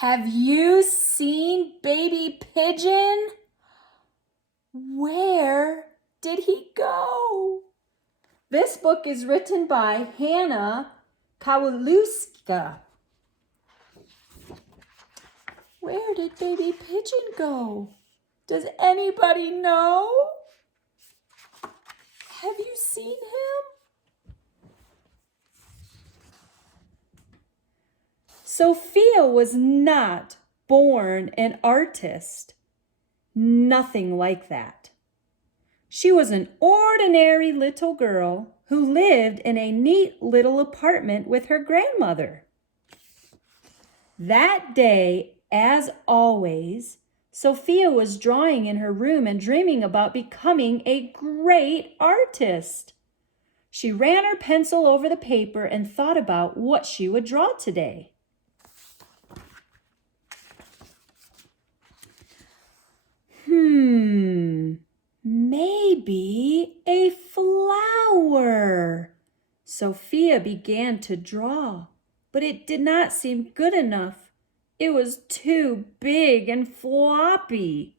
Have you seen baby Pigeon? Where did he go? This book is written by Hanna, Kowalewska. Where did baby Pigeon go? Does anybody know? Have you seen him? Sophia was not born an artist. Nothing like that. She was an ordinary little girl who lived in a neat little apartment with her grandmother. That day, as always, Sophia was drawing in her room and dreaming about becoming a great artist. She ran her pencil over the paper and thought about what she would draw today. Maybe a flower. Sophia began to draw, but it did not seem good enough. It was too big and floppy.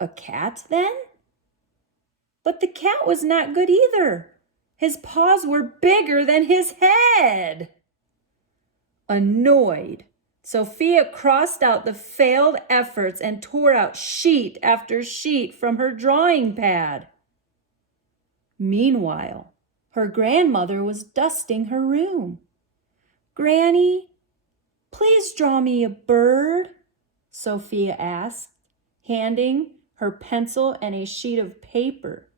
A cat then? But the cat was not good either. His paws were bigger than his head. Annoyed, Sophia crossed out the failed efforts and tore out sheet after sheet from her drawing pad. Meanwhile, her grandmother was dusting her room. "Granny, please draw me a bird," Sophia asked, handing her pencil and a sheet of paper.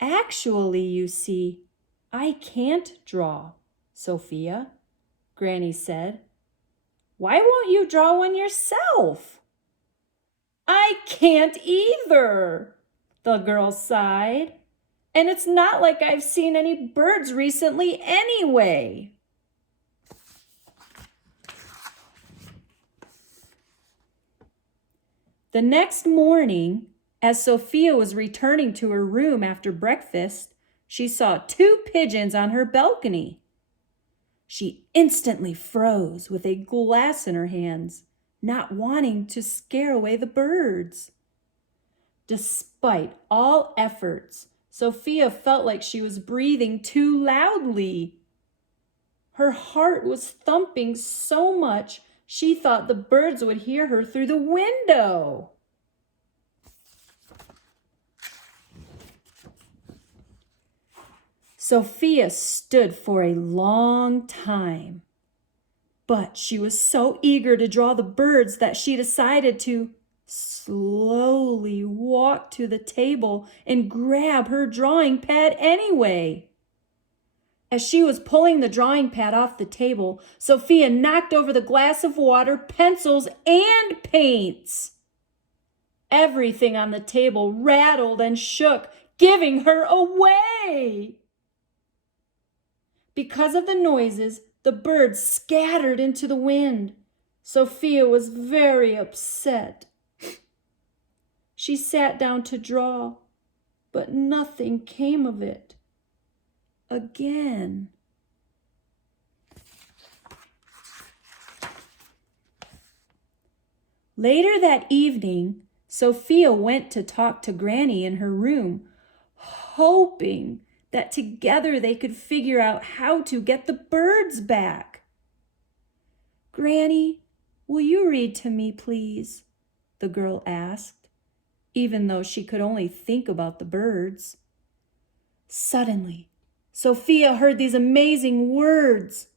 "Actually, you see, I can't draw, Sophia," Granny said. "Why won't you draw one yourself?" "I can't either," the girl sighed. "And it's not like I've seen any birds recently anyway." The next morning, as Sophia was returning to her room after breakfast, she saw 2 pigeons on her balcony. She instantly froze with a glass in her hands, not wanting to scare away the birds. Despite all efforts, Sophia felt like she was breathing too loudly. Her heart was thumping so much she thought the birds would hear her through the window. Sophia stood for a long time, but she was so eager to draw the birds that she decided to slowly walk to the table and grab her drawing pad anyway. As she was pulling the drawing pad off the table, Sophia knocked over the glass of water, pencils, and paints. Everything on the table rattled and shook, giving her away. Because of the noises, the birds scattered into the wind. Sophia was very upset. She sat down to draw, but nothing came of it. Again. Later that evening, Sophia went to talk to Granny in her room, hoping that together they could figure out how to get the birds back. "Granny, will you read to me, please?" the girl asked, even though she could only think about the birds. Suddenly, Sophia heard these amazing words.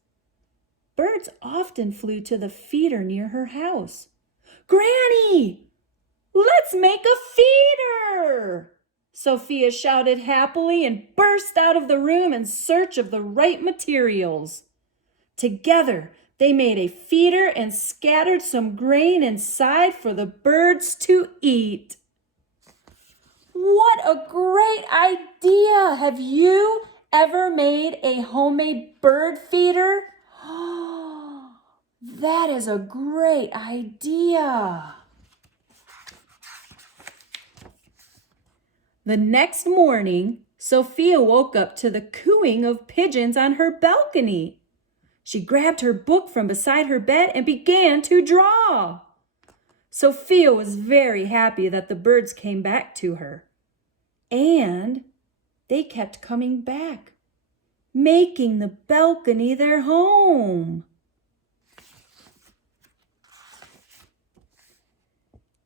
Birds often flew to the feeder near her house. "Granny, let's make a feeder!" Sophia shouted happily and burst out of the room in search of the right materials. Together, they made a feeder and scattered some grain inside for the birds to eat. What a great idea! Have you ever made a homemade bird feeder? That is a great idea. The next morning, Sophia woke up to the cooing of pigeons on her balcony. She grabbed her book from beside her bed and began to draw. Sophia was very happy that the birds came back to her. And they kept coming back, making the balcony their home.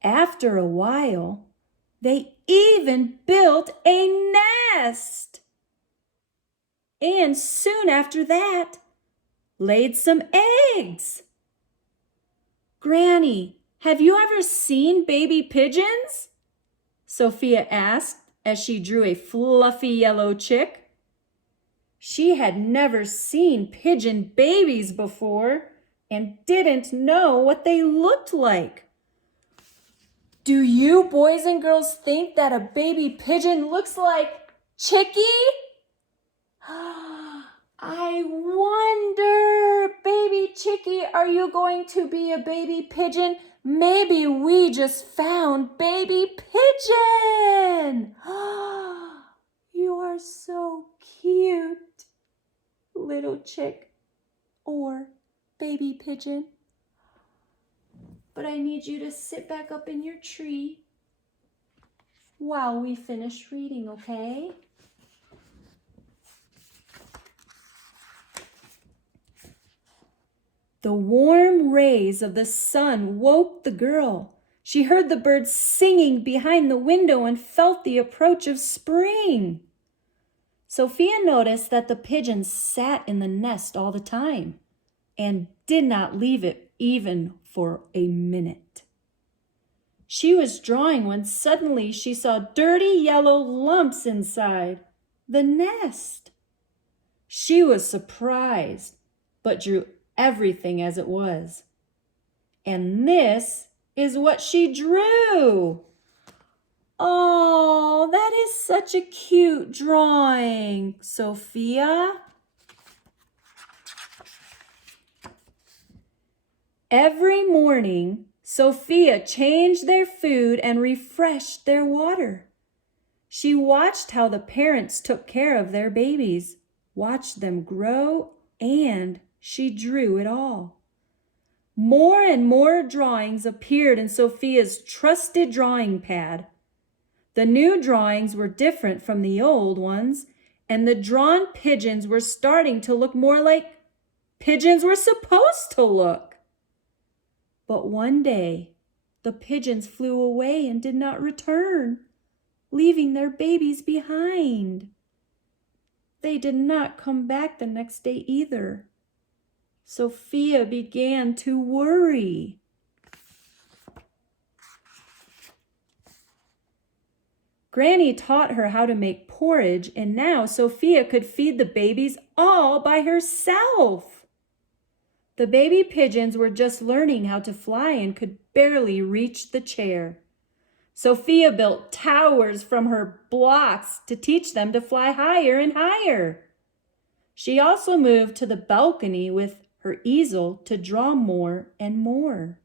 After a while, they even built a nest. And soon after that, laid some eggs. Granny, have you ever seen baby pigeons? Sophia asked as she drew a fluffy yellow chick. She had never seen pigeon babies before and didn't know what they looked like. Do you boys and girls think that a baby pigeon looks like Chicky? I wonder, baby Chicky, are you going to be a baby pigeon? Maybe we just found baby pigeon. You are so cute, little chick or baby pigeon. But I need you to sit back up in your tree while we finish reading, okay? The warm rays of the sun woke the girl. She heard the birds singing behind the window and felt the approach of spring. Sophia noticed that the pigeons sat in the nest all the time and did not leave it even for a minute. She was drawing when suddenly she saw dirty yellow lumps inside the nest. She was surprised, but drew everything as it was. And this is what she drew. Oh, that is such a cute drawing, Sophia. Every morning, Sophia changed their food and refreshed their water. She watched how the parents took care of their babies, watched them grow, and she drew it all. More and more drawings appeared in Sophia's trusted drawing pad. The new drawings were different from the old ones, and the drawn pigeons were starting to look more like pigeons were supposed to look. But one day, the pigeons flew away and did not return, leaving their babies behind. They did not come back the next day either. Sophia began to worry. Granny taught her how to make porridge, and now Sophia could feed the babies all by herself. The baby pigeons were just learning how to fly and could barely reach the chair. Sophia built towers from her blocks to teach them to fly higher and higher. She also moved to the balcony with her easel to draw more and more.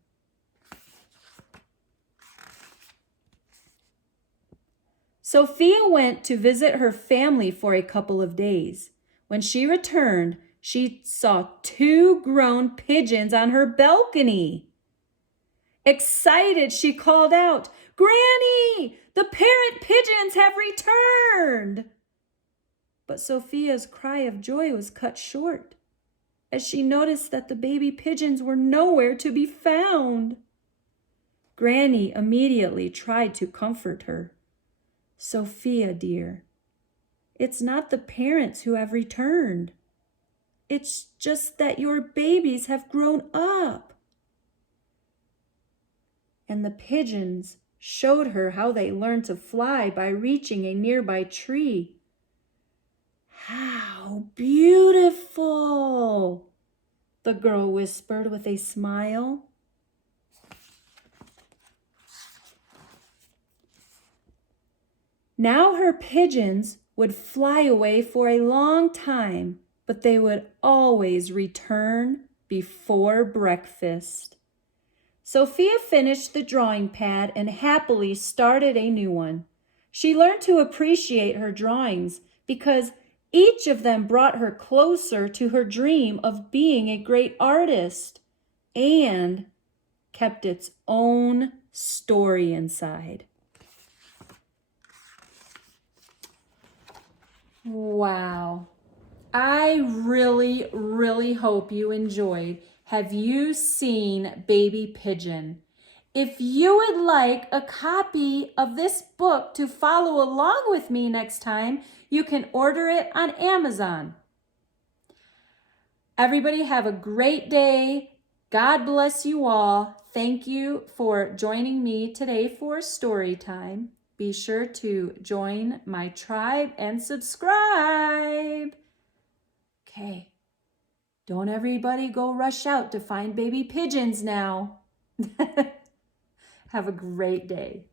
Sophia went to visit her family for a couple of days. When she returned, she saw 2 grown pigeons on her balcony. Excited, she called out, "Granny, the parent pigeons have returned!" But Sophia's cry of joy was cut short as she noticed that the baby pigeons were nowhere to be found. Granny immediately tried to comfort her. "Sophia, dear, it's not the parents who have returned. It's just that your babies have grown up." And the pigeons showed her how they learned to fly by reaching a nearby tree. "How beautiful!" the girl whispered with a smile. Now her pigeons would fly away for a long time, but they would always return before breakfast. Sophia finished the drawing pad and happily started a new one. She learned to appreciate her drawings because Each of them brought her closer to her dream of being a great artist and kept its own story inside. Wow. I really, really hope you enjoyed Have You Seen Baby Pigeon? If you would like a copy of this book to follow along with me next time, you can order it on Amazon. Everybody have a great day. God bless you all. Thank you for joining me today for story time. Be sure to join my tribe and subscribe. Okay. Don't everybody go rush out to find baby pigeons now. Have a great day.